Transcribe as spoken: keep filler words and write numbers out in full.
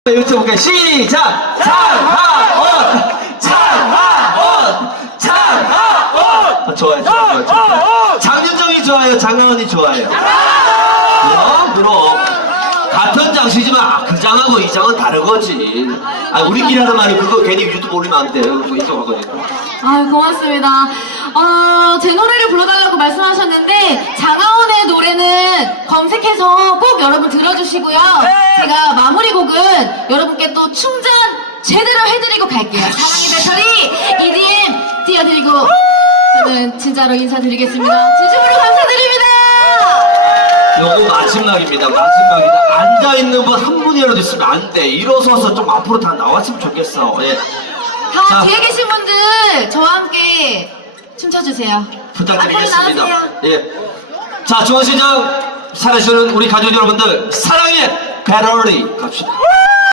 유튜브에 시작! 장하온! 장하온! 장하온! 좋아요, 좋아요, 좋아요. 장윤정이 좋아요, 장하온이 좋아요. 그럼, 그럼. 같은 장씨지만 그 장하고 이 장은 다르거지. 아, 우리끼리 하는 말이 그거 괜히 유튜브 올리면 안 돼요. 그거 인정하거든요. 아, 고맙습니다. 어, 제 노래를 불러달라고 말씀하셨는데 장하온의 노래는 검색해서 꼭 여러분 들어주시고요. 제가 마무리 곡은 여러분께 또 충전 제대로 해드리고 갈게요. 사랑의 배터리 이디엠 띄워드리고 저는 진짜로 인사드리겠습니다. 진심으로 감사드립니다. 요거 마지막입니다. 마지막이다. 앉아있는 분 한 분이라도 있으면 안 돼. 일어서서 좀 앞으로 다 나왔으면 좋겠어. 예. 다 자. 뒤에 계신 분들 저와 함께 춤춰주세요. 부탁드리겠습니다. 앞으로 나와주세요. 예. 자, 중앙시장 살아주시는 우리 가족 여러분들, 사랑의 배터리 갑시다.